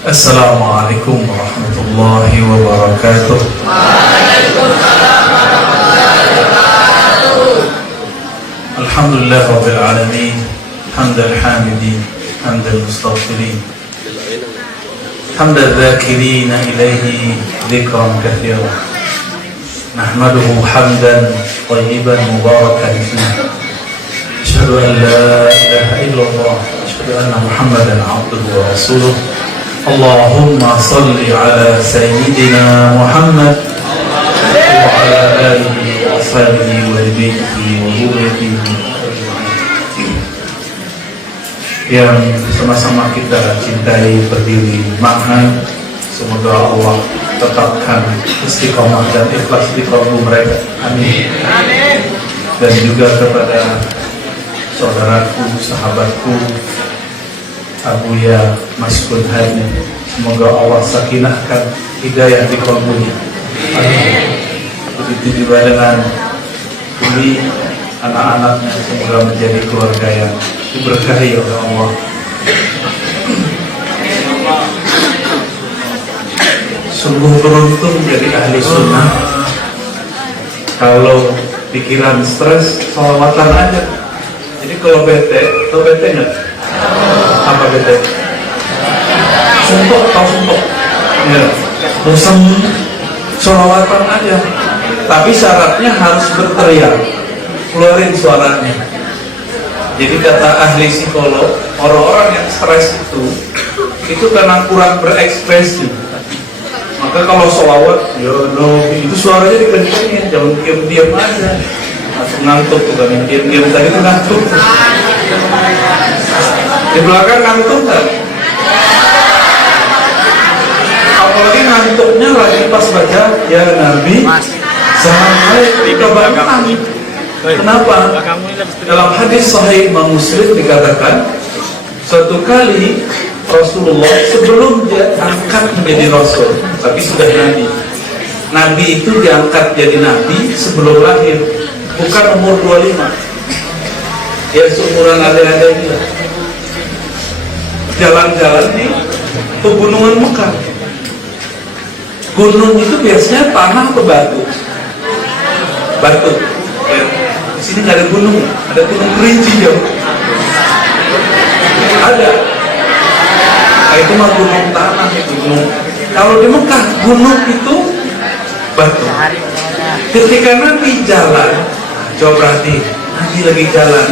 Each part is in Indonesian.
Assalamualaikum warahmatullahi wabarakatuh. Waalaikumsalam warahmatullahi wabarakatuh. Alhamdulillah rabbil alamin, hamdal hamidin, hamdal mustaghfirin, hamdal dzakirina ilaihi dzikran katsiran. Nahmaduhu hamdan thayyiban mubarakan fihi. Asyhadu an la ilaha illallah, asyhadu anna Muhammadan abduhu wa rasuluh. Allahumma salli ala sayyidina Muhammad wa ala alihi wa ashabihi wa baitihi wa dzurriyyatihi yang sama-sama kita cintai berdiri makna. Semoga Allah tetapkan istiqomah dan ikhlas di kalbu mereka. Amin. Dan juga kepada saudaraku, sahabatku Abuya Maskun Hadi, semoga Allah sakinahkan hidayah di kalbunya. Amin. Begitu juga dengan Uli, anak-anaknya, semoga menjadi keluarga yang diberkahi oleh Allah. Sungguh beruntung jadi ahli sunnah. Kalau pikiran stres, sholawatan aja. Jadi kalau bete, tau bete nggak? Apa bete? Sumpah, tau sumpah? Ya, bosan, sholawatan aja. Tapi syaratnya harus berteriak, keluarin suaranya. Jadi kata ahli psikolog, orang-orang yang stres itu karena kurang berekspresi. Maka kalau sholawat, ya no, itu suaranya dikencengin, jangan diam-diam aja. Langsung ngantuk tuh kan, yang diam-diam tadi tuh ngantuk. Di belakang ngantuk kan? Apalagi ngantuknya lagi pas baca ya Nabi Assalamualaikum, kebangetan. Kenapa? Dalam hadis sahih Imam Muslim dikatakan, suatu kali Rasulullah sebelum dia angkat menjadi Rasul, tapi sudah Nabi. Nabi itu diangkat jadi Nabi sebelum lahir, bukan umur 25. Ya seumuran adik-adik ini lah. Jalan-jalan di pegunungan Mekah. Gunung itu biasanya tanah atau batu? Batu. Ya. Di sini nggak ada gunung, ada gunung kerinci ya. Ada. Nah, itu mah gunung tanah itu gunung. Kalau di Mekah gunung itu batu. Ketika Nabi jalan, coba berarti Nabi lagi jalan,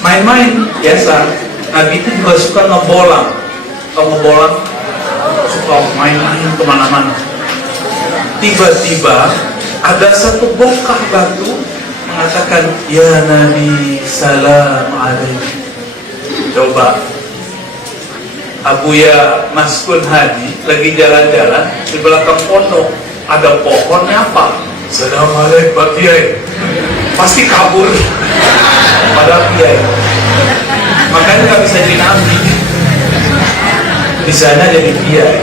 main-main biasa. Nabi itu juga suka ngebolang. Kalau ngebolang suka main-main kemana-mana. Tiba-tiba ada satu bongkah batu mengatakan, ya Nabi salam alaikum. Coba Abuya Maskun Hadi lagi jalan-jalan di belakang pondok, ada pohonnya apa? Assalamualaikum Pak Kiai. Pasti kabur pada Kiai. Makanya nggak bisa jadi nabi. Di sana jadi Kiai.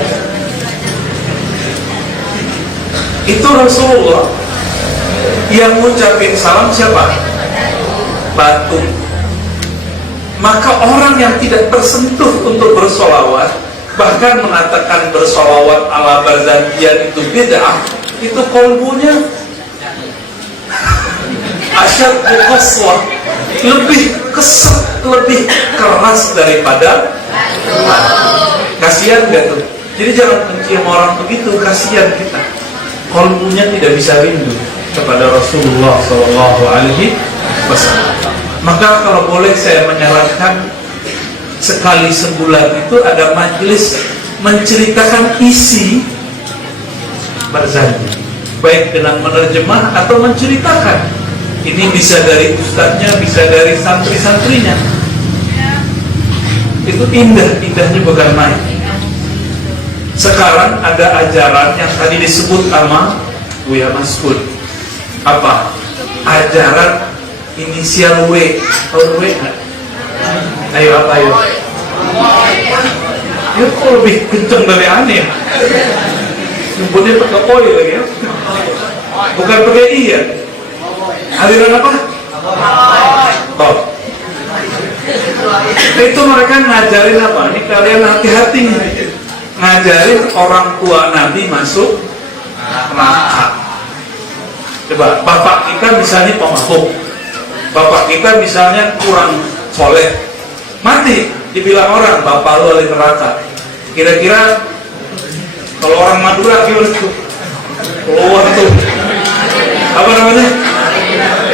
Itu Rasulullah yang ngucapin salam siapa? Batu. Maka orang yang tidak tersentuh untuk bersolawat, bahkan mengatakan bersolawat ala barzanjian itu bid'ah, itu kolbunya asyad qaswah, lebih kesat, lebih keras daripada kasihan gak tuh? Jadi jangan benci sama orang begitu, kasihan kita. Kolbunya tidak bisa rindu kepada Rasulullah SAW. Maka kalau boleh saya menyarankan, sekali sebulan itu ada majelis menceritakan isi barzanji, baik dengan menerjemah atau menceritakan. Ini bisa dari ustadznya, bisa dari santri-santrinya. Itu indahnya bukan main. Sekarang ada ajaran yang tadi disebut sama Buya Maskun. Apa? Ajaran inisial W. Tahu W nggak? Ayo apa ayo? Ya kok lebih kenceng dari aneh ya? Nyebutnya pakai oi lagi ya? Bukan pakai I ya? Aliran apa? Top. Itu mereka ngajarin apa? Ini kalian hati-hati nih. ngajarin orang tua Nabi masuk neraka. Coba, bapak kita misalnya pemabuk, bapak kita misalnya kurang soleh, mati, dibilang orang bapak lu ahli neraka. Kira-kira kalau orang Madura gimana tuh? Keluar tuh apa namanya?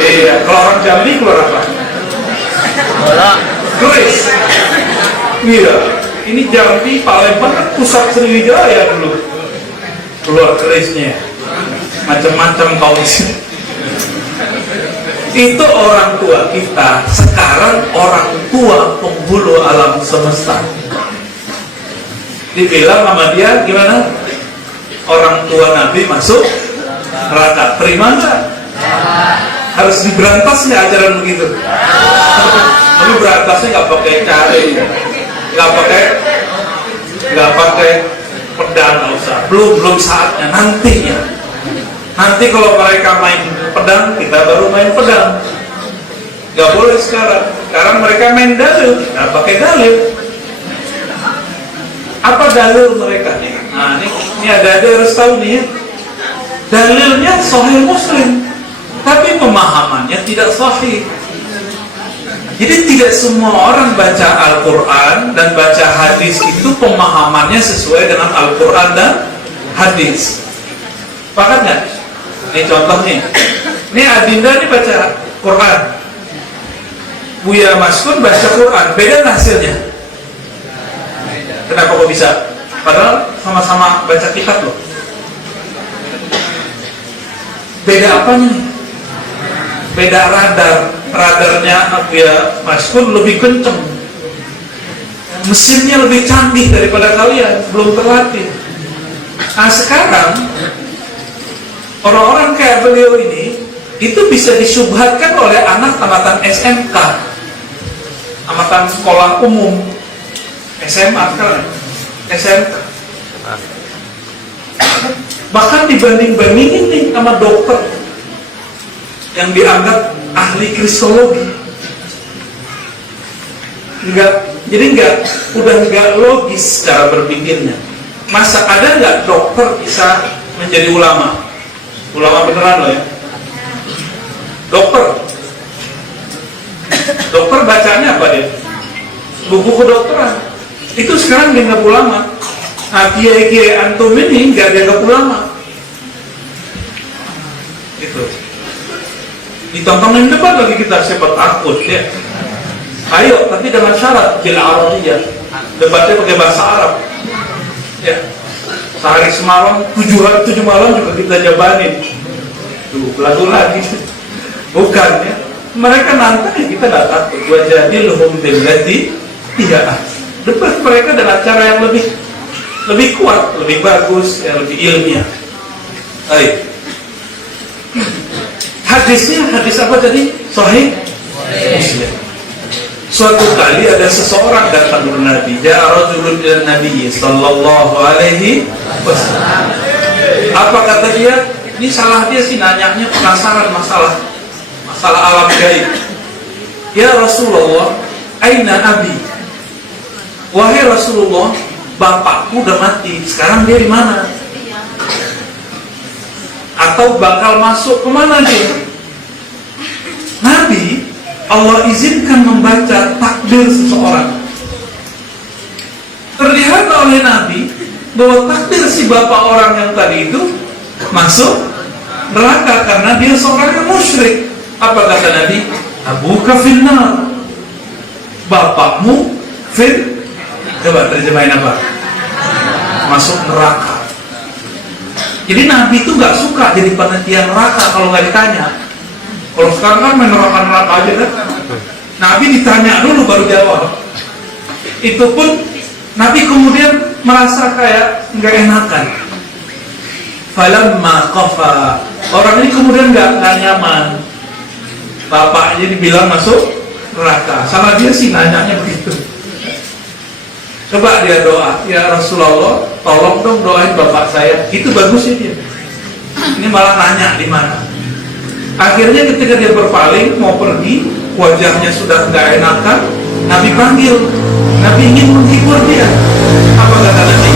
Iya, kalau orang Jambi keluar apa? Keris. Iya, ini Jambi, Palembang kan pusat Sriwijaya dulu. Keluar kerisnya, macam-macam kau isi. Itu orang tua kita. Sekarang orang tua penghulu alam semesta. Dibilang sama dia gimana? Orang tua Nabi masuk neraka. Terima nggak? Harus diberantas nggak ajaran begitu? Tapi berantasnya nggak pakai cari, nggak pakai pedang, nggak usah. Belum saatnya, nantinya. Nanti kalau mereka main pedang, kita baru main pedang. Nggak boleh sekarang. Sekarang mereka main dalil, nggak pakai dalil. Apa dalil mereka? Nah, ini ada harus tahu nih ya. Dalilnya Sahih Muslim, tapi pemahamannya tidak sahih. Jadi tidak semua orang baca Al-Quran dan baca hadis itu pemahamannya sesuai dengan Al-Quran dan hadis. Paham nggak? Ini contohnya. Ini Adinda ini baca Quran, Buya Maskun baca Quran, beda hasilnya. Kenapa kok bisa? Padahal sama-sama baca kitab loh. Beda apanya nih? Beda radarnya Buya Maskun lebih kenceng, mesinnya lebih canggih daripada kalian, belum terlatih. Nah sekarang orang-orang kayak beliau ini itu bisa disubhatkan oleh anak tamatan SMK, tamatan sekolah umum, SMA kan, SMK. Bahkan dibanding-bandingin nih sama dokter yang dianggap ahli kristologi. Udah nggak logis cara berpikirnya. Masa ada nggak dokter bisa menjadi ulama? Ulama beneran loh ya. Dokter bacanya apa dia? Buku kedokteran. Itu sekarang dianggap ulama. Nah, kiai-kiai antum ini nggak dianggap ulama. Itu. Ditontonin depan lagi kita, siapa takut ya. Ayo, tapi dengan syarat bil Arabiyah. Debatnya pakai bahasa Arab. Ya. Sehari semalam, 7 malam juga kita jabanin. Tuh, lagu lagi. Bukan ya. Mereka nantang ya, kita nggak takut. Wajadilhum billati hiya ahsan. Debat mereka dengan cara yang lebih kuat, lebih bagus, yang lebih ilmiah. Baik. Hadisnya hadis apa tadi? Sahih Muslim. Suatu kali ada seseorang datang kepada Nabi. Ja'a rajulun ila Nabi sallallahu alaihi wasallam. Apa kata dia? Ini salah dia sih, nanyanya penasaran masalah alam gaib. Ya Rasulullah, aina abi? Wahai Rasulullah, bapakku udah mati. Sekarang dia di mana? Atau bakal masuk kemana dia? Nabi, Allah izinkan membaca takdir seseorang. Terlihat oleh Nabi bahwa takdir si bapak orang yang tadi itu masuk neraka karena dia seorang yang musyrik. Apa kata Nabi? Abuka finnar, bapakmu fin. Coba terjemahin apa? Masuk neraka. Jadi Nabi itu gak suka jadi panitia neraka kalau gak ditanya. Kalau sekarang kan main neraka aja kan. Nabi ditanya dulu baru jawab. Itu pun Nabi kemudian merasa kayak gak enakan. Falamma qafa, orang ini kemudian gak nyaman. Bapaknya dibilang masuk neraka. Salah dia sih nanyanya begitu. Coba dia doa, ya Rasulullah, tolong dong doain bapak saya. Itu bagusnya dia. Ini malah nanya di mana. Akhirnya ketika dia berpaling mau pergi, wajahnya sudah nggak enakan. Nabi panggil, Nabi ingin menghibur dia. Apa kata Nabi?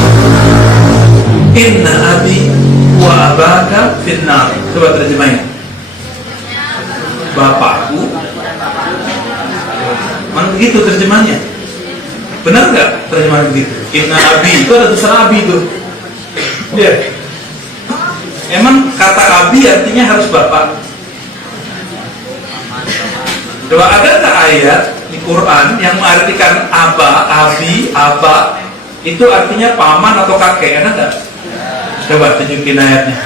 Inna abi wa abaka finnar. Coba terjemahnya. Bapakku. Mana begitu terjemahnya? Benar nggak terjemahan begitu? Inna abi itu ada tulisan abi itu. Ya. Emang kata abi artinya harus bapak. Coba ada nggak ayat di Quran yang mengartikan aba, abi, aba itu artinya paman atau kakek? Ada nggak? Coba tunjukin ayatnya.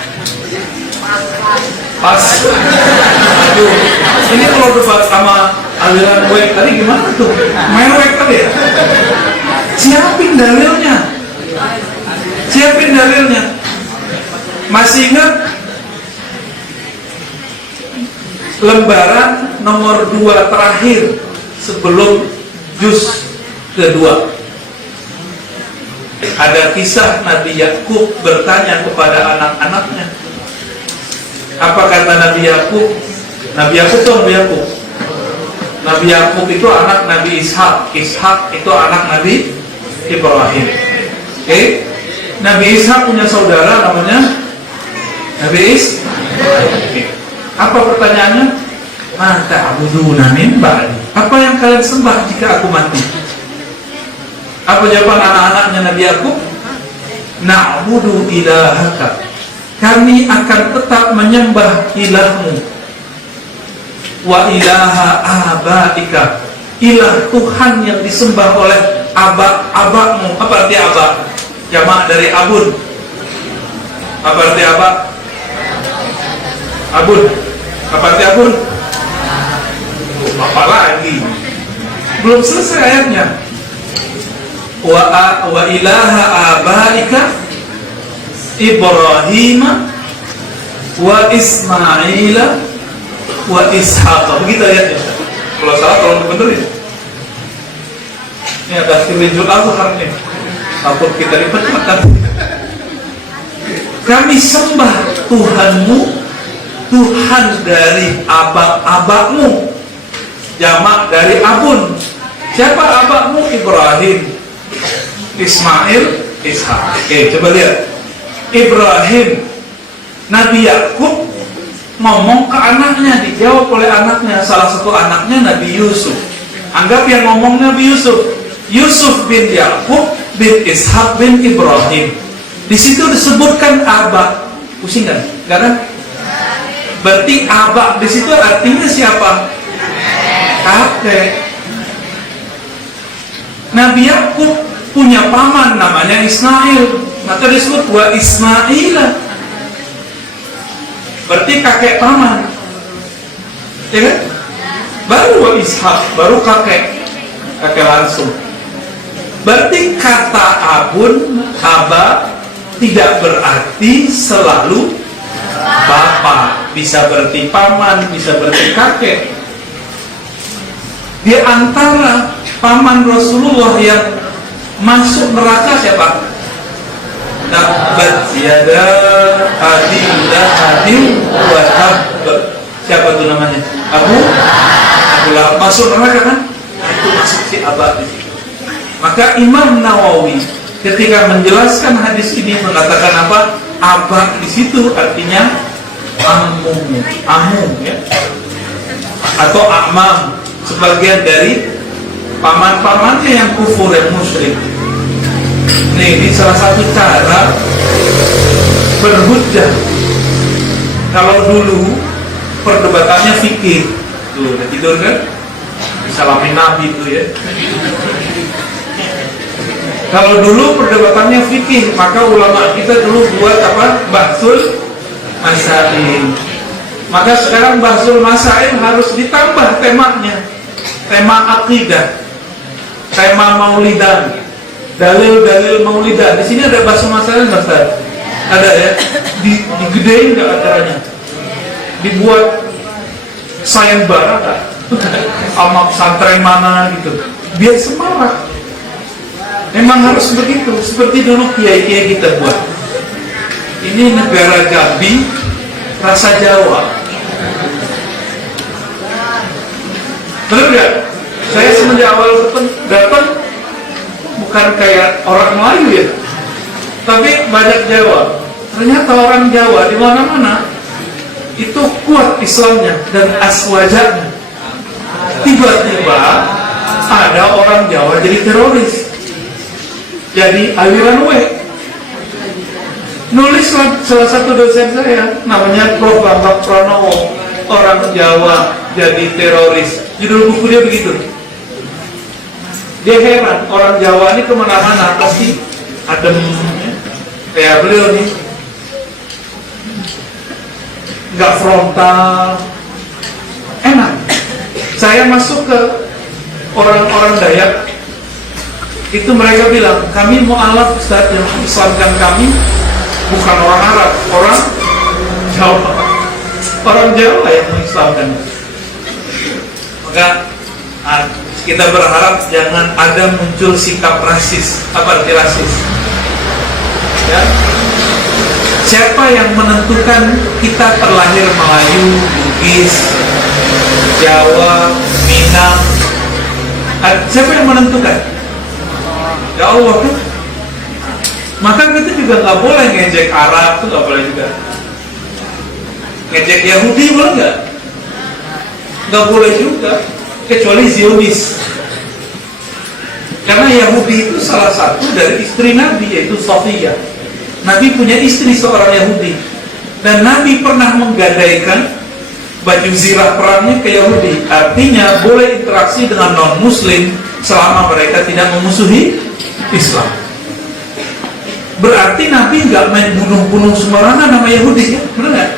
Pas. Aduh, ini kalau debat sama aliran wek tadi gimana tuh? Main wek tadi ya? Siapin dalilnya. Siapin dalilnya. Masih ingat lembaran nomor 2 terakhir sebelum juz kedua? Ada kisah Nabi Yakub bertanya kepada anak-anaknya. Apa kata Nabi Yakub? Nabi Yakub itu Nabi Yakub. Nabi Yakub itu anak Nabi Ishak. Ishak itu anak Nabi Ibrahim. Oke? Nabi Ishak punya saudara namanya Nabi Ishak. Apa pertanyaannya? Mata abuduna min ba'di. Apa yang kalian sembah jika aku mati? Apa jawaban anak-anaknya Nabi Yakub? Na'budu ilahaka. Kami akan tetap menyembah ilahmu. Wa ilaha abaika. Ilah Tuhan yang disembah oleh abakmu. Apa arti abak? Jamak dari abun. Apa arti abak? Abun. Apa arti abun? Apa lagi? Belum selesai ayatnya. Wa ilaha abaika Ibrahim wa Ismail wa Ishaq. Begitu ayatnya. Kalau salah tolong dibenerin. Ini ada Filijul Azhar nih. Takut kita dipecat. Kami sembah Tuhanmu, Tuhan dari abak-abakmu. Jamak dari abun. Siapa abakmu? Ibrahim, Ismail, Ishak. Oke, coba lihat. Ibrahim, Nabi Yakub ngomong ke anaknya, dijawab oleh anaknya. Salah satu anaknya Nabi Yusuf. Anggap yang ngomong Nabi Yusuf. Yusuf bin Yakub bin Ishak bin Ibrahim. Di situ disebutkan abak. Pusing kan? Enggak kan? Berarti abak di situ artinya siapa? Kakek. Nabi Yakub punya paman namanya Ismail. Maka disebut wa Ismaila. Berarti kakek paman. Ya kan? Baru wa Ishak, baru kakek. Kakek langsung. Berarti kata abun, aba tidak berarti selalu bapak. Bisa berarti paman, bisa berarti kakek. Di antara paman Rasulullah yang masuk neraka siapa? Tabbat yada abi lahabin wa tabb. Siapa tuh namanya? Abu Lahab. Masuk neraka kan? Itu masuk si abad di situ. Maka Imam Nawawi ketika menjelaskan hadis ini mengatakan apa? Abad di situ artinya amum ya. Atau amam, sebagian dari paman-pamannya yang kufur, yang musyrik. Nih, ini salah satu cara berhujjah. Kalau dulu perdebatannya fikih, tuh udah tidur kan? Disalamin Nabi tuh ya. Kalau dulu perdebatannya fikih, maka ulama kita dulu buat apa? Bahsul masail. Maka sekarang bahsul masail harus ditambah temanya, tema akidah, tema maulidan. Dalil-dalil maulidah. Di sini ada bahasa masalah nggak, Ustaz? Ada ya? Digedein nggak acaranya? Dibuat sayembara nggak? Sama pesantren mana gitu? Biar semarak. Memang harus begitu. Seperti dulu kiai-kiai kita buat. Ini negara Jambi, rasa Jawa. Benar nggak? Saya semenjak awal datang bukan kayak orang Melayu ya, Tapi banyak Jawa. Ternyata orang Jawa di mana-mana itu kuat Islamnya dan aswajanya. Tiba-tiba ada orang Jawa jadi teroris, jadi aliran W. Nulislah salah satu dosen saya, namanya Prof. Bambang Pranowo, orang Jawa jadi teroris. Judul buku dia begitu. Dia heran, orang Jawa ini kemana-mana pasti adem, kayak beliau nih, nggak frontal, enak. Saya masuk ke orang-orang Dayak, itu mereka bilang, kami mu'alaf Ustaz, yang Islamkan kami bukan orang Arab, orang Jawa. Orang Jawa yang mengislamkan. Maka kita berharap jangan ada muncul sikap rasis. Apa arti rasis? Ya. Siapa yang menentukan kita terlahir Melayu, Bugis, Jawa, Minang? Siapa yang menentukan? Ya Allah kan? Maka kita juga nggak boleh ngejek Arab, itu nggak boleh juga. Ngejek Yahudi boleh nggak? Nggak boleh juga, kecuali Zionis. Karena Yahudi itu salah satu dari istri Nabi, yaitu Sofia. Nabi punya istri seorang Yahudi, dan Nabi pernah menggadaikan baju zirah perangnya ke Yahudi. Artinya boleh interaksi dengan non-Muslim selama mereka tidak memusuhi Islam. Berarti Nabi nggak main bunuh-bunuh sembarangan nama Yahudi, ya? Benar nggak?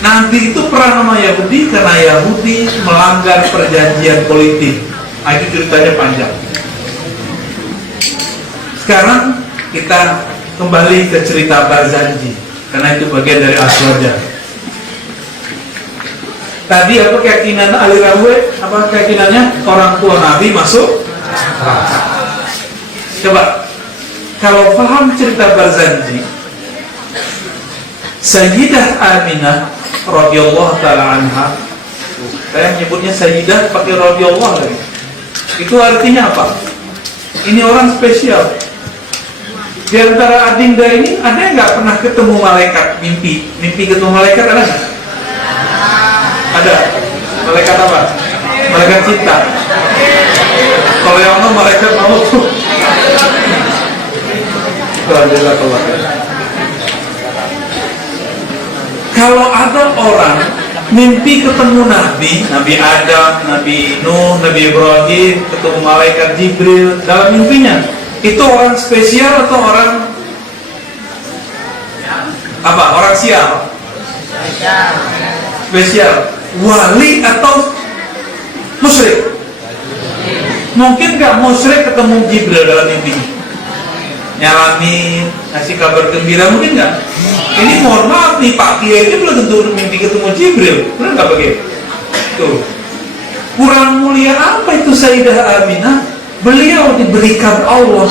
Nabi itu perang sama Yahudi karena Yahudi melanggar perjanjian politik. Nah, itu ceritanya panjang. Sekarang kita kembali ke cerita Barzanji, karena itu bagian dari Aswaja. Tadi apa keyakinan aliran W? Apa keyakinannya? Orang tua Nabi masuk neraka. Coba, kalau paham cerita Barzanji, Sayyidah Aminah radhiyallahu ta'ala anha, saya menyebutnya Sayyidah pakai radhiyallahu lagi. Itu artinya apa? Ini orang spesial. Di antara adinda ini ada yang nggak pernah ketemu malaikat mimpi? Mimpi ketemu malaikat ada nggak? Ada. Malaikat apa? Malaikat cinta. Kalau yang mau malaikat mau tuh. Kalau ada orang mimpi ketemu Nabi, Nabi Adam, Nabi Nuh, Nabi Ibrahim, ketemu malaikat Jibril dalam mimpinya, itu orang spesial atau orang apa? Orang sial? Spesial. Wali atau musyrik? Mungkin gak musyrik ketemu Jibril dalam mimpinya, nyalamin, ngasih kabar gembira, mungkin nggak? Ini mohon maaf nih, Pak Kiai ini belum tentu mimpi ketemu Jibril, benar nggak begitu? Tuh, kurang mulia apa itu Sayyidah Aminah? Beliau diberikan Allah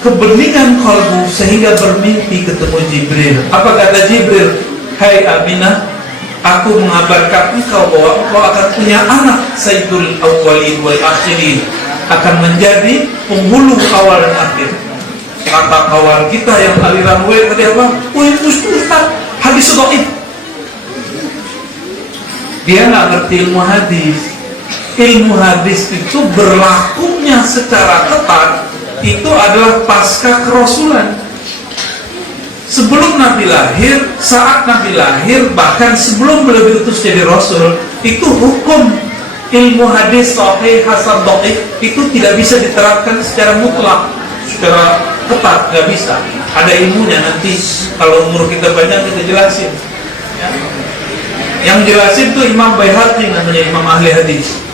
kebeningan kalbu sehingga bermimpi ketemu Jibril. Apa kata Jibril? Hai Aminah, aku mengabarkan engkau bahwa engkau akan punya anak, Sayyidul Awwalin wal Akhirin, akan menjadi penghulu awal dan akhir. Kata kawan kita yang aliran W tadi apa? Ustaz, hadis dhaif. Dia nggak ngerti ilmu hadis. Ilmu hadis itu berlakunya secara ketat itu adalah pasca kerasulan. Sebelum Nabi lahir, saat Nabi lahir, bahkan sebelum beliau diutus jadi Rasul, itu hukum ilmu hadis sahih hasan dhaif itu tidak bisa diterapkan secara mutlak, secara ketat, nggak bisa. Ada ilmunya, nanti kalau umur kita banyak kita jelasin ya. Yang jelasin tuh Imam Baihaqi, namanya imam ahli hadis.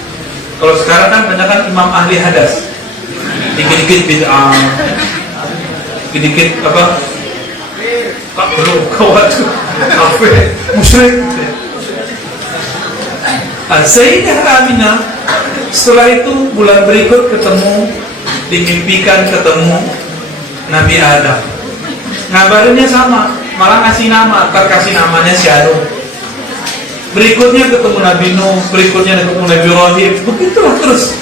Kalau sekarang kan banyak kan imam ahli hadas, dikit-dikit bid'ah, dikit-dikit apa, kak belum kawat kafe musyrik. Sayyidah Aminah setelah itu bulan berikut ketemu, dimimpikan ketemu Nabi Adam. Ngabarinnya sama, malah ngasih nama, terkasih namanya Syarul. Berikutnya ketemu Nabi Nuh, berikutnya ketemu Nabi Ibrahim. Begitulah terus.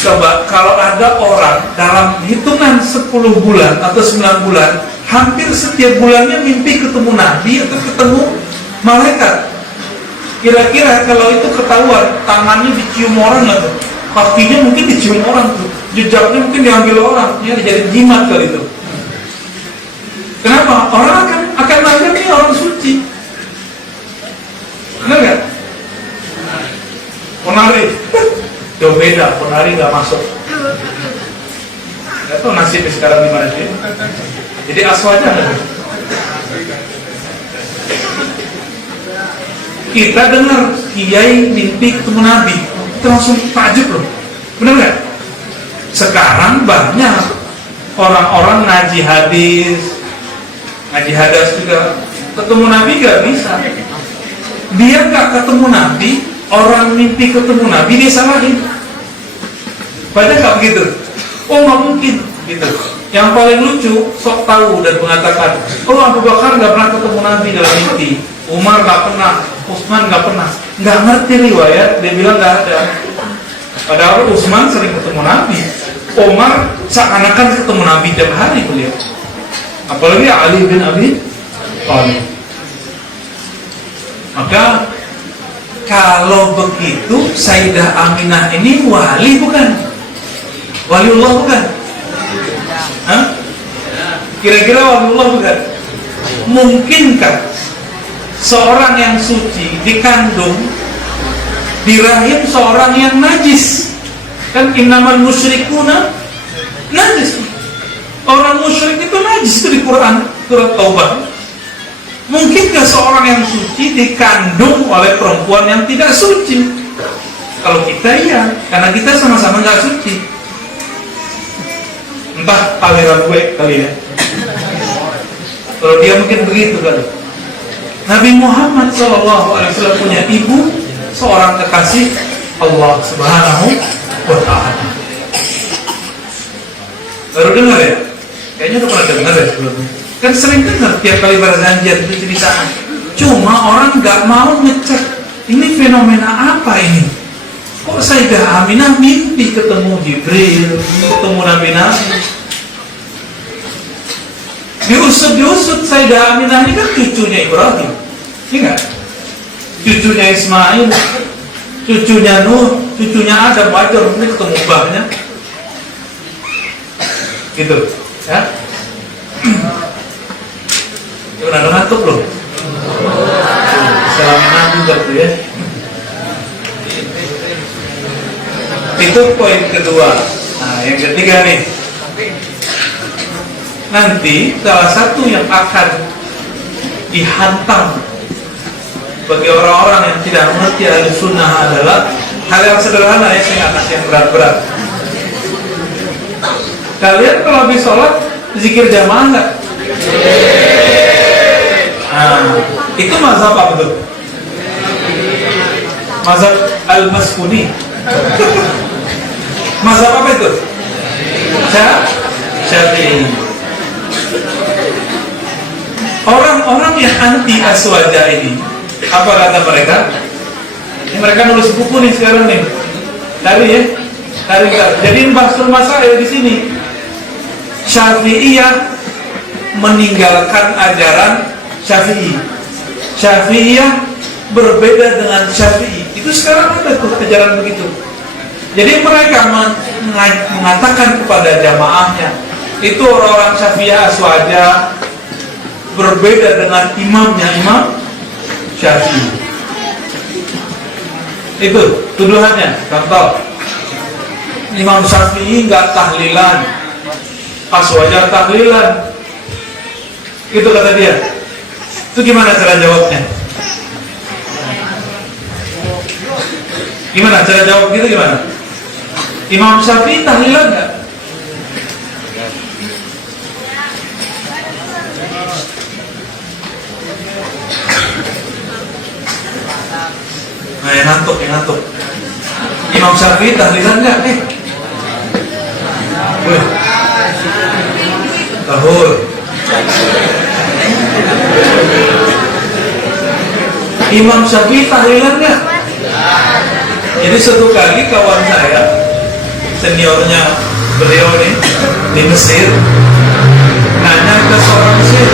Coba kalau ada orang dalam hitungan 10 bulan atau 9 bulan, hampir setiap bulannya mimpi ketemu Nabi atau ketemu malaikat. Kira-kira kalau itu ketahuan, tangannya dicium orang nggak tuh? Kakinya mungkin dicium orang tuh, jejaknya mungkin diambil orang, ya jadi jimat kali itu. Kenapa? Orang akan menganggap ini orang suci. Benar nggak? Ponari, jauh beda. Ponari nggak masuk. Nggak tahu nasibnya sekarang di mana sih. Jadi aswaja nggak? Kita dengar kiai mimpi ketemu Nabi, kita langsung takjub loh. Benar nggak? Sekarang banyak orang-orang ngaji hadis, ngaji hadas juga ketemu Nabi gak bisa. Dia gak ketemu Nabi, orang mimpi ketemu Nabi dia salahin. Banyak gak begitu? Oh gak mungkin gitu. Yang paling lucu sok tahu dan mengatakan, oh Abu Bakar gak pernah ketemu Nabi dalam mimpi, Umar gak pernah, Utsman gak pernah. Gak ngerti riwayat, dia bilang gak ada. Padahal Utsman sering ketemu Nabi, Umar seakan-akan ketemu Nabi tiap hari beliau. Apalagi Ali bin Abi Thalib. Maka kalau begitu Sayyidah Aminah ini wali bukan? Waliullah bukan? Hah? Kira-kira waliullah bukan? Mungkinkah seorang yang suci dikandung di rahim seorang yang najis? Kan innamal musyrikuna najis. Orang musyrik itu najis itu di Quran, surat Taubah. Mungkinkah seorang yang suci dikandung oleh perempuan yang tidak suci? Kalau kita iya, karena kita sama-sama nggak suci. Entah aliran gue kali ya. Kalau dia mungkin begitu kali. Nabi Muhammad SAW punya ibu, seorang kekasih Allah Subhanahu wa Ta'ala. Baru dengar ya? Kayaknya udah pernah dengar ya sebelumnya. Kan sering dengar tiap kali perjanjian itu cerita. Cuma orang nggak mau ngecek ini fenomena apa ini. Kok Sayyidah Aminah mimpi ketemu Jibril, ketemu Nabi-Nabi. Diusut Sayyidah Aminah ini kan cucunya Ibrahim, iya nggak? Cucunya Ismail, cucunya Nuh, cucunya Adam, wajar mungkin ketemu mbahnya. Gitu, ya? Udah ngantuk loh. Salaman juga tuh ya. Itu poin kedua. Nah, yang ketiga nih. Nanti salah satu yang akan dihantam bagi orang-orang yang tidak mengerti Ahlussunnah adalah hal yang sederhana ya, saya nggak kasih yang berat-berat. Kalian kalau habis sholat zikir jamaah nggak? Nah, itu mazhab apa betul? Mazhab Al-Maskuni. Mazhab apa itu? Syafi'i. Orang-orang yang anti aswaja ini, apa kata mereka? Mereka nulis buku nih sekarang nih. Cari ya. Cari. Jadi bahsul masail di sini. Syafi'iyah meninggalkan ajaran Syafi'i. Syafi'iyah berbeda dengan Syafi'i. Itu sekarang ada tuh ajaran begitu. Jadi mereka mengatakan kepada jamaahnya, itu orang-orang Syafi'iyah aswaja berbeda dengan imamnya, Imam Syafi'i. Itu tuduhannya. Contoh, Imam Syafi'i nggak tahlilan, aswaja tahlilan. Itu kata dia. Itu gimana cara jawabnya? Gimana cara jawab gitu gimana? Imam Syafi'i tahlilan nggak? Nah, yang ngantuk. Imam Syafi'i tahlilan nggak? Tahur. Imam Syafi'i tahlilan nggak? Jadi suatu kali kawan saya seniornya beliau nih di Mesir, nanya ke seorang Mesir,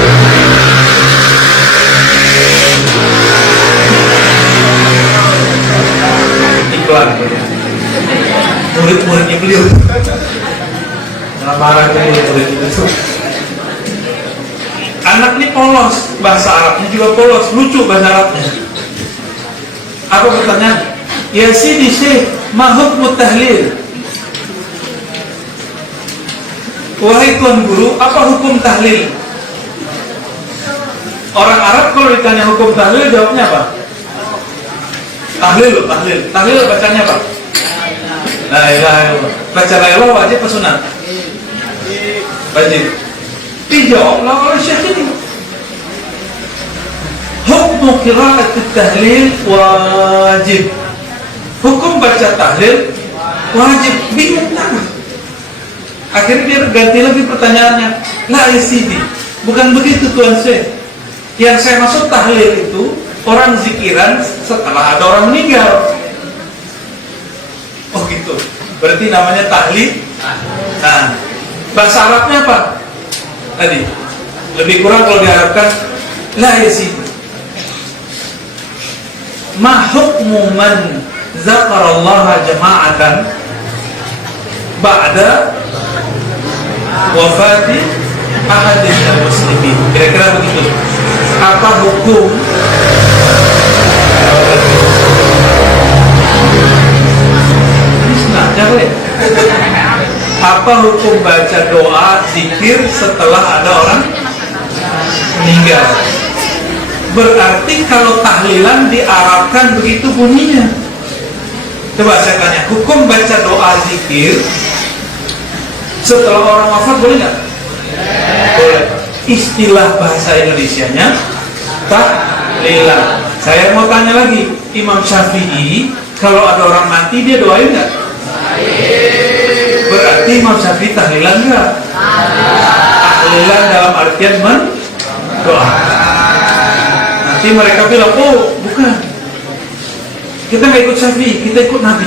iklan murid-muridnya beliau marah ke murid itu. Anak ini polos, bahasa Arabnya juga polos, lucu bahasa Arabnya. Apa bertanya? Ya sidi syekh, ma hukmu tahlil? Wahai tuan guru, apa hukum tahlil? Orang Arab kalau ditanya hukum tahlil, jawabnya apa? Tahlil loh, tahlil. Tahlil bacanya apa? La ilaha illallah. Baca la ilaha wajib apa sunat? Wajib. Dijawablah oleh syekh ini. Hukum qira'at tahlil wajib. Hukum baca tahlil wajib. Bingung kan? Akhirnya dia ganti lagi pertanyaannya. La isidi. Bukan begitu tuan syekh. Yang saya maksud tahlil itu orang zikiran setelah ada orang meninggal. Oh gitu. Berarti namanya tahlil. Nah, bahasa Arabnya apa? Tadi lebih kurang kalau diharapkan la yasih. Ma hukmu man zakarallaha jama'atan ba'da wafati ahadin muslimin. Kira-kira begitu. Apa hukum apa hukum baca doa zikir setelah ada orang meninggal? Berarti kalau tahlilan diarabkan begitu bunyinya. Coba saya tanya, hukum baca doa zikir setelah orang wafat boleh nggak? Boleh. Istilah bahasa Indonesianya tahlilan. Saya mau tanya lagi, Imam Syafi'i kalau ada orang mati dia doain nggak? Berarti Imam Syafi'i tahlilan nggak? Tahlilan dalam artian mendoa. Nanti mereka bilang, oh bukan, kita nggak ikut Syafi'i, kita ikut Nabi.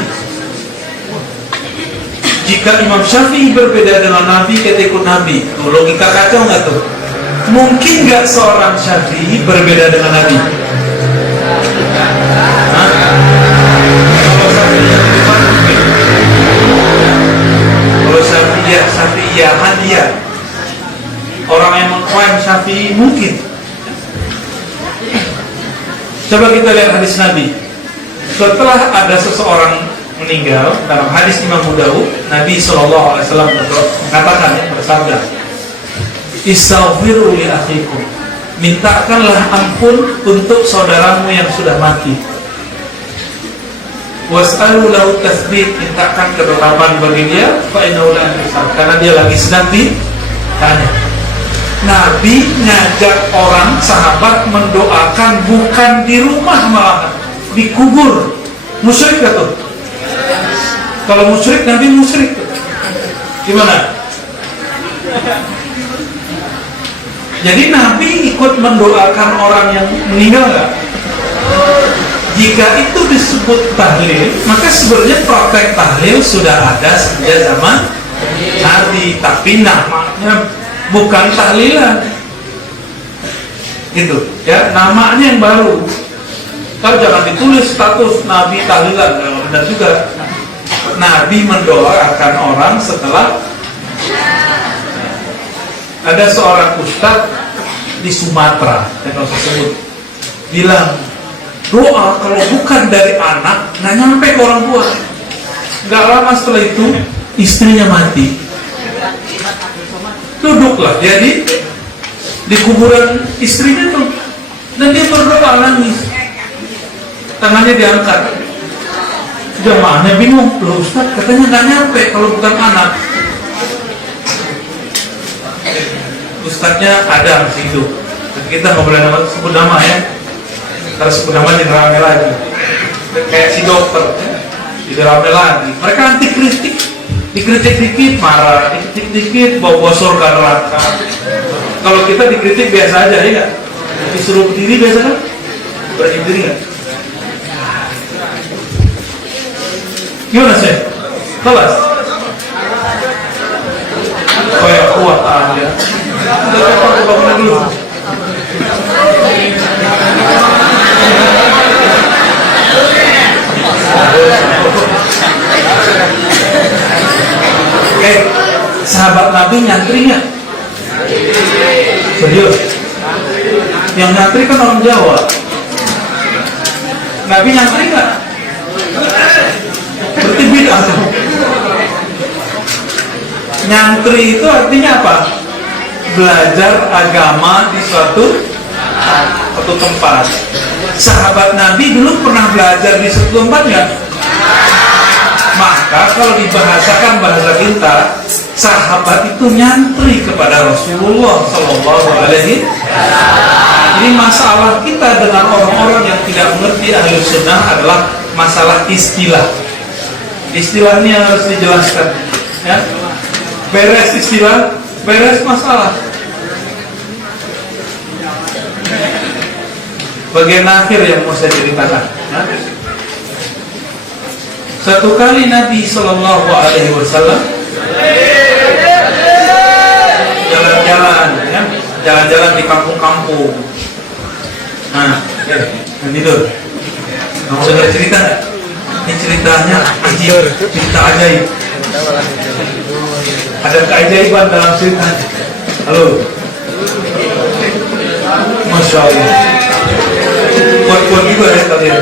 Jika Imam Syafi'i berbeda dengan Nabi, kita ikut Nabi. Tuh, logika kacau nggak tuh? Mungkin nggak seorang Syafi'i berbeda dengan Nabi? Kalau Syafi'iyah dia orang yang mengklaim Syafi'i mungkin. Coba kita lihat hadis Nabi. Setelah ada seseorang meninggal, dalam hadis Imam Abu Daud, Nabi SAW mengatakan, bersabda, istaghfiru li akhikum, mintakanlah ampun untuk saudaramu yang sudah mati. Was'alu lahu tasbih, mintakan ketetapan bagi dia, fa innahu la yusar, karena dia lagi sedang ditanya. Nabi ngajak orang sahabat mendoakan bukan di rumah, malah di kubur. Musyrik gak tuh? Kalau musyrik, Nabi musyrik tuh. Gimana? Jadi Nabi ikut mendoakan orang yang meninggal gak? Jika itu disebut tahlil, maka sebenarnya praktek tahlil sudah ada sejak zaman Nabi, tapi namanya bukan tahlilan. Gitu, ya, namanya yang baru. Kalau jangan ditulis status Nabi tahlilan, benar juga. Nabi mendoakan orang setelah. Ada seorang ustadz di Sumatera, yang saya sebut, bilang doa kalau bukan dari anak nggak nyampe ke orang tua. Nggak lama setelah itu istrinya mati. Duduklah dia di kuburan istrinya tuh, dan dia berdoa nangis, tangannya diangkat. Jamaahnya bingung, loh Ustaz katanya nggak nyampe kalau bukan anak. Ustaznya ada masih hidup, kita nggak boleh sebut nama ya, karena sebut nama jadi rame lagi. Kayak si dokter, jadi rame lagi. Mereka anti kritik, dikritik dikit marah, dikritik dikit bawa surga neraka. Kalau kita dikritik biasa aja ya nggak? Disuruh berdiri biasa kan? Berdiri nggak? Gimana sih? Kelas? dulu. Sahabat Nabi nyantri nggak? Serius? Yang nyantri kan orang Jawa. Nabi nyantri nggak? Berarti bid'ah. Nyantri itu artinya apa? Belajar agama di suatu tempat. Sahabat Nabi dulu pernah belajar di suatu tempat nggak? Maka kalau dibahasakan bahasa kita, sahabat itu nyantri kepada Rasulullah Sallallahu Alaihi Wasallam. Jadi masalah kita dengan orang-orang yang tidak mengerti Ahlus Sunnah adalah masalah istilah. Istilah ini yang harus dijelaskan. Ya. Beres istilah, beres masalah. Bagian akhir yang mau saya ceritakan. Ya. Satu kali Nabi Sallallahu Alaihi Wasallam jalan-jalan, ya, jalan-jalan di kampung-kampung. Nah, tidur. Kamu dengar cerita nggak? Ini ceritanya ajaib, cerita ajaib. Ada keajaiban dalam cerita. Halo, Masya Allah. Kuat-kuat juga ya kalian.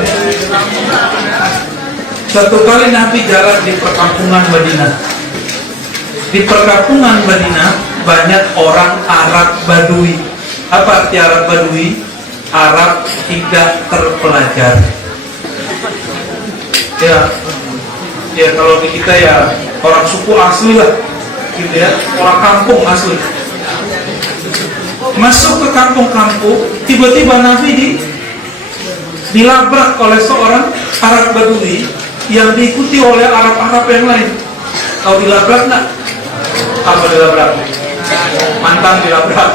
Satu kali Nabi jalan di perkampungan Madinah. Di perkampungan Madinah banyak orang Arab Badui. Apa arti Arab Badui? Arab tidak terpelajar. Ya kalau di kita ya orang suku asli lah, gitu ya, orang kampung asli. Masuk ke kampung-kampung, tiba-tiba Nabi dilabrak oleh seorang Arab Badui yang diikuti oleh Arab-Arab yang lain. Tahu dilabrak nggak? Apa dilabrak? Mantan dilabrak?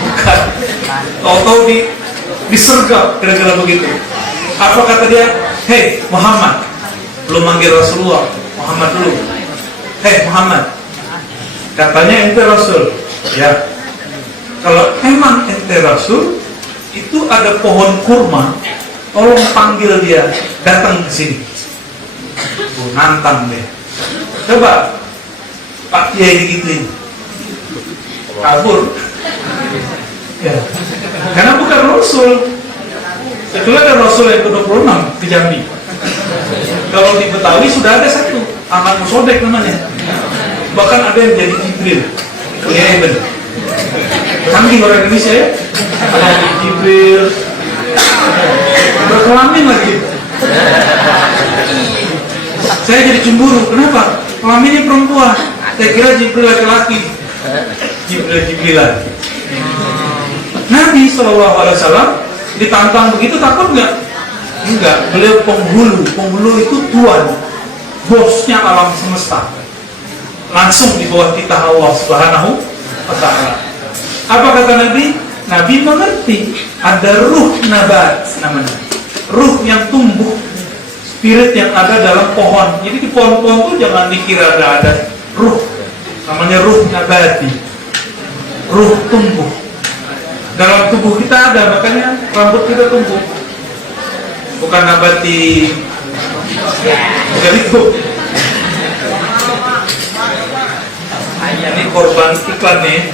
Bukan. Tahu-tahu disergap, kira-kira begitu. Apa kata dia? Hei Muhammad, belum manggil Rasulullah, Muhammad dulu. Hei Muhammad, katanya ente Rasul. Ya, kalau emang ente Rasul, itu ada pohon kurma, tolong panggil dia datang ke sini. Nantang deh. Coba Pak Kiai digituin, kabur. Ya, karena bukan Rasul. Kecuali ada Rasul yang ke-26 di Jambi. Kalau di Betawi sudah ada satu, Ahmad Musodek namanya. Bahkan ada yang jadi Jibril. Iya benar. Canggih orang Indonesia ya. Ada Jibril, berkelamin lagi. Saya jadi cemburu. Kenapa? Kelaminnya perempuan. Saya kira Jibril laki-laki. Jibrilan. Nabi SAW ditantang begitu, takut nggak? Enggak. Beliau penghulu. Penghulu itu tuan, bosnya alam semesta. Langsung di bawah titah Allah Subhanahu wa Ta'ala. Apa kata Nabi? Nabi mengerti ada ruh nabat namanya, ruh yang tumbuh, spirit yang ada dalam pohon. Jadi di pohon-pohon itu jangan dikira ada ruh, namanya ruh nabati, ruh tumbuh. Dalam tubuh kita ada, makanya rambut kita tumbuh. Bukan nabati, bukan itu. Ini korban iklan nih.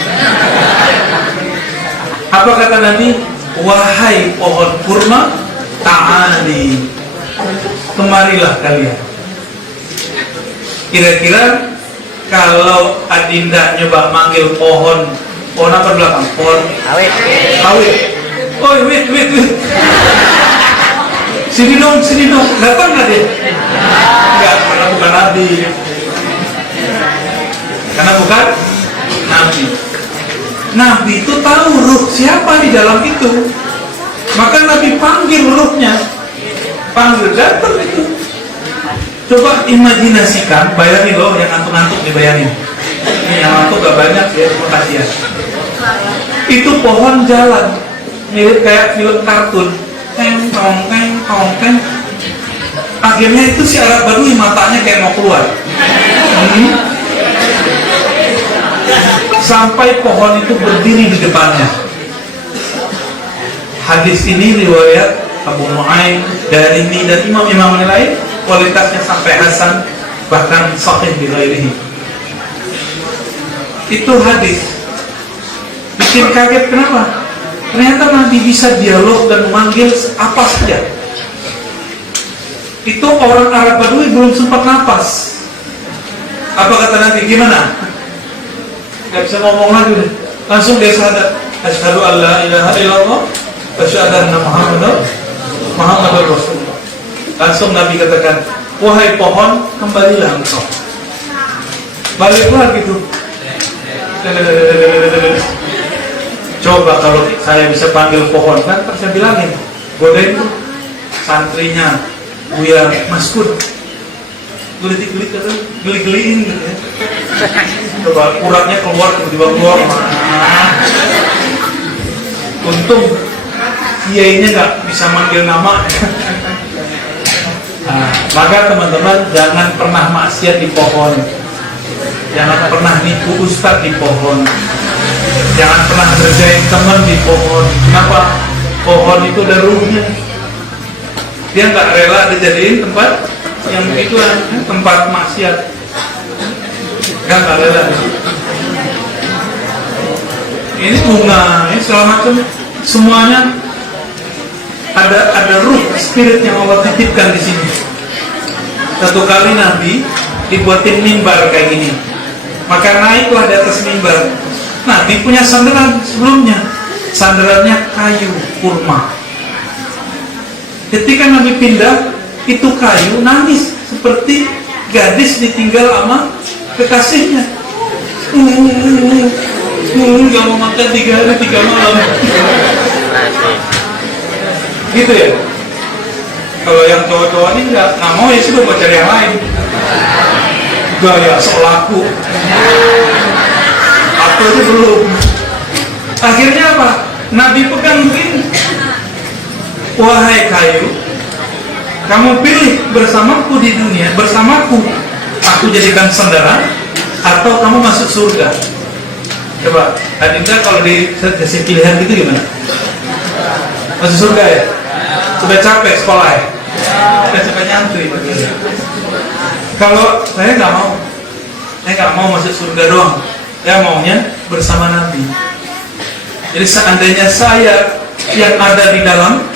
Apa kata Nabi? Wahai pohon kurma, ta'ali, kemarilah kalian. Kira-kira kalau Adinda nyoba manggil pohon apa belakang? Pohon awet. Oi, wait. Sini dong. Datang nggak dia? Enggak, karena bukan Nabi. Karena bukan Nabi. Nabi itu tahu ruh siapa di dalam itu. Maka Nabi panggil ruhnya. Panggil, datang itu. Coba imajinasikan, bayangin loh yang ngantuk-ngantuk dibayangin. Ini yang ngantuk gak banyak ya, makasih ya. Itu pohon jalan, mirip kayak film kartun. Teng tong. Akhirnya itu si Arab Badui matanya kayak mau keluar. sampai pohon itu berdiri di depannya. Hadis ini riwayat Abu Nu'aim, Darimi, dan imam-imam lain kualitasnya sampai hasan, bahkan sahih bi ghairihi. Itu hadis bikin kaget. Kenapa? Ternyata Nabi bisa dialog dan memanggil apa saja. Itu orang Arab Badui belum sempat napas. Apa kata Nabi? Gimana? Gak bisa ngomong lagi deh. Langsung dia sadar, asyhadu an la ilaha illallah wa asyhadu anna Muhammadar Rasulullah. Langsung Nabi katakan, wahai pohon, kembalilah engkau. Baliklah gitu. Coba kalau saya bisa panggil pohon, kan saya bilangin, godain tuh santrinya Buya Maskud, geli-geliin gitu ya. Coba uratnya keluar, tiba-tiba keluar. Untung kiainya nggak bisa manggil nama. Nah, maka teman-teman jangan pernah maksiat di pohon, jangan pernah nipu ustadz di pohon, jangan pernah ngerjain teman di pohon. Kenapa? Pohon itu ada ruhnya, dia nggak rela dijadiin tempat yang begituan, tempat maksiat, nggak rela. Ini bunga, ini segala macam, semuanya ada ruh, spirit yang Allah titipkan di sini. Satu kali Nabi dibuatin mimbar kayak gini, maka naiklah di atas mimbar. Nabi punya sandaran sebelumnya, sandarannya kayu kurma. Ketika Nabi pindah, itu kayu nangis seperti gadis ditinggal sama kekasihnya. Gak mau makan 3 hari 3 malam. Gitu ya. Kalau yang cowok-cowok ini nggak mau, ya sudah mau cari yang lain. Gaya sok laku. Aku itu belum. Akhirnya apa? Nabi pegang begini. Wahai kayu, kamu pilih bersamaku di dunia, bersamaku aku jadikan sandaran, atau kamu masuk surga. Coba, Adinda kalau dikasih pilihan gitu gimana? Masuk surga ya? Sudah capek sekolah ya? Sudah capek nyantri. Kalau saya nggak mau masuk surga doang. Saya maunya bersama Nabi. Jadi seandainya saya yang ada di dalam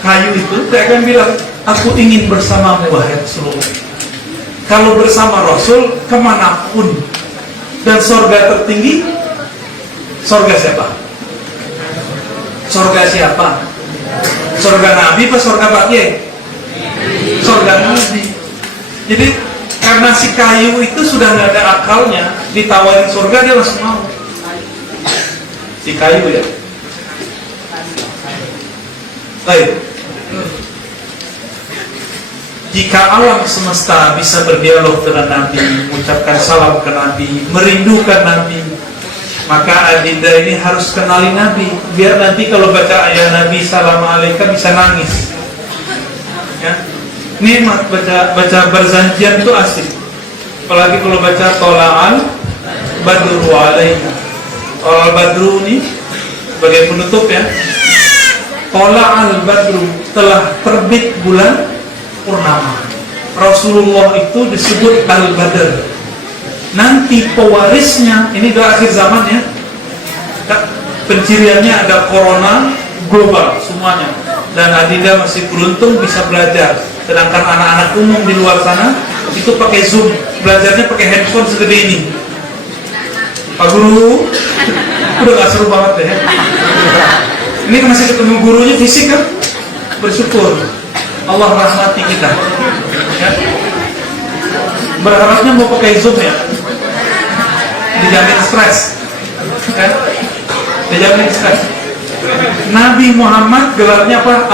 kayu itu, saya akan bilang, aku ingin bersamamu wahai Rasulullah. Kalau bersama Rasul kemanapun, dan surga tertinggi, surga siapa? Surga siapa? Surga Nabi apa surga Pak Kiai? Surga Nabi. Jadi karena si kayu itu sudah nggak ada akalnya, ditawarin surga dia langsung mau. Si kayu ya. Baik. Jika alam semesta bisa berdialog dengan Nabi, mengucapkan salam ke Nabi, merindukan Nabi, maka Adinda ini harus kenali Nabi, biar nanti kalau baca ayat Nabi salam alaika bisa nangis. Ya, nikmat baca berzanjian itu asik. Apalagi kalau baca tola'al badru alaika. Tola'al badru ini sebagai penutup ya. Tola'al badru, telah terbit bulan purnama. Rasulullah itu disebut Al-Badr. Nanti pewarisnya, ini udah akhir zaman ya, penciriannya ada corona global semuanya, dan Adinda masih beruntung bisa belajar. Sedangkan anak-anak umum di luar sana itu pakai Zoom, belajarnya pakai handphone segede ini. Pak Guru udah gak seru banget deh ya. Ini masih ketemu gurunya fisik kan, bersyukur Allah rahmati kita ya. Berharapnya mau pakai Zoom ya, dijamin stres kan? Dijamin stres. Nabi Muhammad gelarnya apa?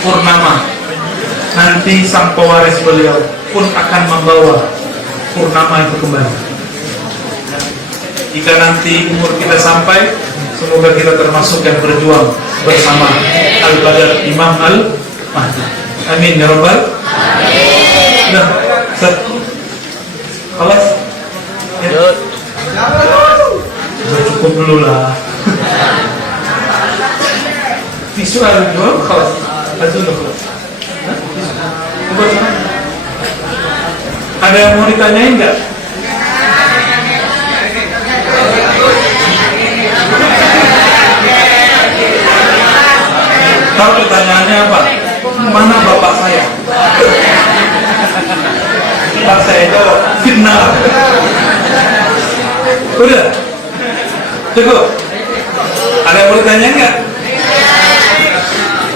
Purnama. Nanti sang pewaris beliau pun akan membawa purnama itu kembali. Jika nanti umur kita sampai, semoga kita termasuk yang berjuang bersama Al-Badr Imam Al-Mahdi. Amin ya Rabbal. Nah, Ustaz, kelas dulu lah. Visual dulu, kalau dulu. Ada yang mau ditanyain nggak? Kalau pertanyaannya apa? Mana bapak saya? Bapak saya jawab, fitnah. Udah? Cukup? Ada yang mau ditanya nggak?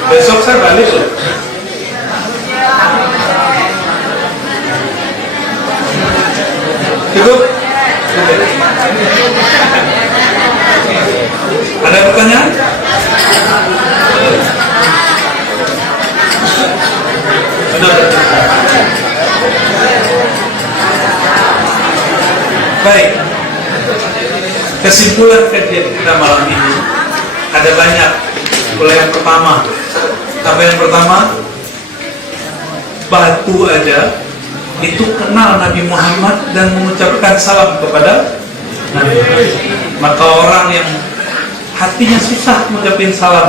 Besok saya balik loh. Cukup? Ada pertanyaan? Baik. Kesimpulan kajian kita malam ini ada banyak. Mulai yang pertama, apa yang pertama? Batu aja itu kenal Nabi Muhammad dan mengucapkan salam kepada Nabi. Maka orang yang hatinya susah mengucapkan salam,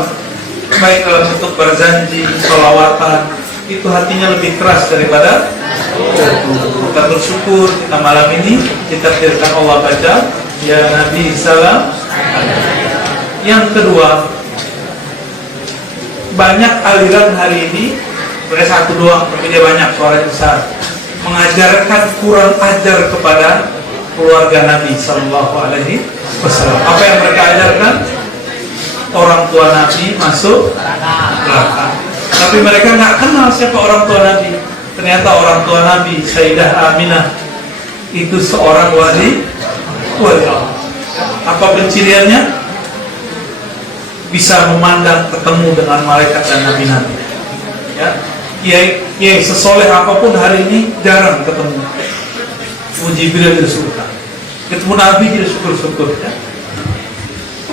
baik dalam bentuk berjanji, sholawatan, itu hatinya lebih keras daripada kita bersyukur kita malam ini ditakdirkan Allah baca ya Nabi salam. Yang kedua, banyak aliran hari ini, sebenarnya satu doang tapi dia banyak, suara besar, mengajarkan kurang ajar kepada keluarga Nabi Sallallahu Alaihi Wasallam. Apa yang mereka ajarkan? Orang tua Nabi masuk neraka. Tapi mereka nggak kenal siapa orang tua Nabi. Ternyata orang tua Nabi Sayyidah Aminah itu seorang wali Allah. Apa penciriannya? Bisa memandang ketemu dengan malaikat dan nabi-nabi. Ya, kiai sesoleh apapun hari ini jarang ketemu. Jibril disyukur, ketemu Nabi dia syukur-syukur. Ya.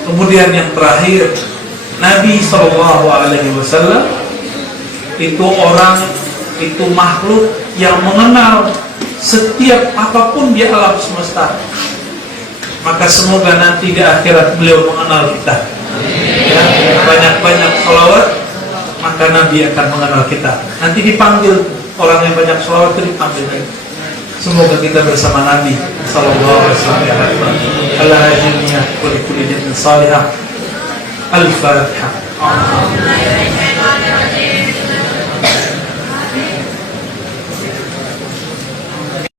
Kemudian yang terakhir, Nabi Shallallahu Alaihi Wasallam itu orang, itu makhluk yang mengenal setiap apapun di alam semesta. Maka semoga nanti di akhirat beliau mengenal kita. Ya, banyak-banyak sholawat, maka Nabi akan mengenal kita. Nanti dipanggil orang yang banyak sholawat itu dipanggil. Semoga kita bersama Nabi Sallallahu Alaihi Wasallam. Al-Hajjiyah kulli jannatin salihah. Al-Fatihah.